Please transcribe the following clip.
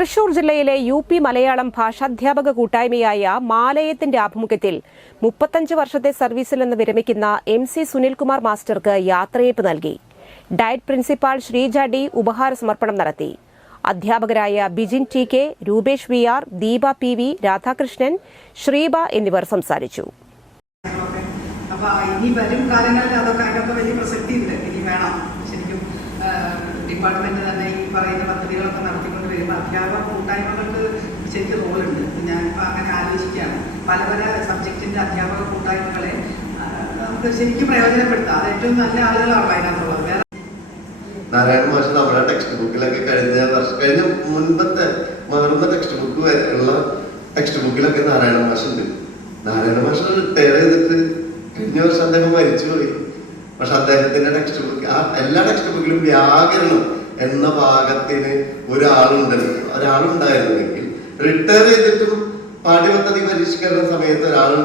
തൃശൂർ ജില്ലയിലെ U P Malayalam ഭാഷാധ്യാപക കൂട്ടായ്മയായ മാലയത്തിന്റെ ആഭിമുഖ്യത്തിൽ മുപ്പത്തഞ്ച് വർഷത്തെ സർവീസിൽ നിന്ന് വിരമിക്കുന്ന എം സി സുനിൽകുമാർ മാസ്റ്റർക്ക് യാത്രയയപ്പ് നൽകി. ഡയറ്റ് പ്രിൻസിപ്പാൾ ശ്രീജ ഡി ഉപഹാര സമർപ്പണം നടത്തി. അധ്യാപകരായ Bijin T K Rupesh V R Deepa P V Radhakrishnan Sreeba എന്നിവർ സംസാരിച്ചു. ഡിപ്പാർട്ട്മെന്റ് തന്നെ പറയുന്ന പദ്ധതികളൊക്കെ നടത്തിക്കൊണ്ട് വരുമ്പോൾ അധ്യാപക കൂട്ടായ്മകൾക്ക് ശരിക്കും റോളുണ്ട്. ഇപ്പൊ അങ്ങനെ ആലോചിക്കുകയാണ്. പല പല സബ്ജക്റ്റിന്റെ അധ്യാപക കൂട്ടായ്മകളെ നമുക്ക് ശരിക്കും പ്രയോജനപ്പെടുത്താം. അത് ഏറ്റവും നല്ല ആളുകളാണ് അതിനകത്തുള്ളത്. വേറെ നാരായണ മാഷ് നമ്മുടെ ടെക്സ്റ്റ് ബുക്കിലൊക്കെ കഴിഞ്ഞ വർഷം കഴിഞ്ഞ മുൻപത്തെ മാറുന്ന ടെക്സ്റ്റ് ബുക്ക് വരെയുള്ള ടെക്സ്റ്റ് ബുക്കിലൊക്കെ നാരായണ മാഷുണ്ട് നാരായണ മാഷ് റിട്ടയർ ചെയ്തിട്ട് കഴിഞ്ഞ വർഷം അദ്ദേഹം മരിച്ചുപോയി. പക്ഷെ അദ്ദേഹത്തിന്റെ ടെക്സ്റ്റ് ബുക്ക് ആ എല്ലാ ടെക്സ്റ്റ് ബുക്കിലും വ്യാകരണം എന്ന ഭാഗത്തിന് ഒരാളുണ്ടല്ലോ ഒരാളുണ്ടായിരുന്നെങ്കിൽ റിട്ടയർ ചെയ്തിട്ടും പാഠ്യപദ്ധതി പരിഷ്കരണ സമയത്ത് ഒരാൾ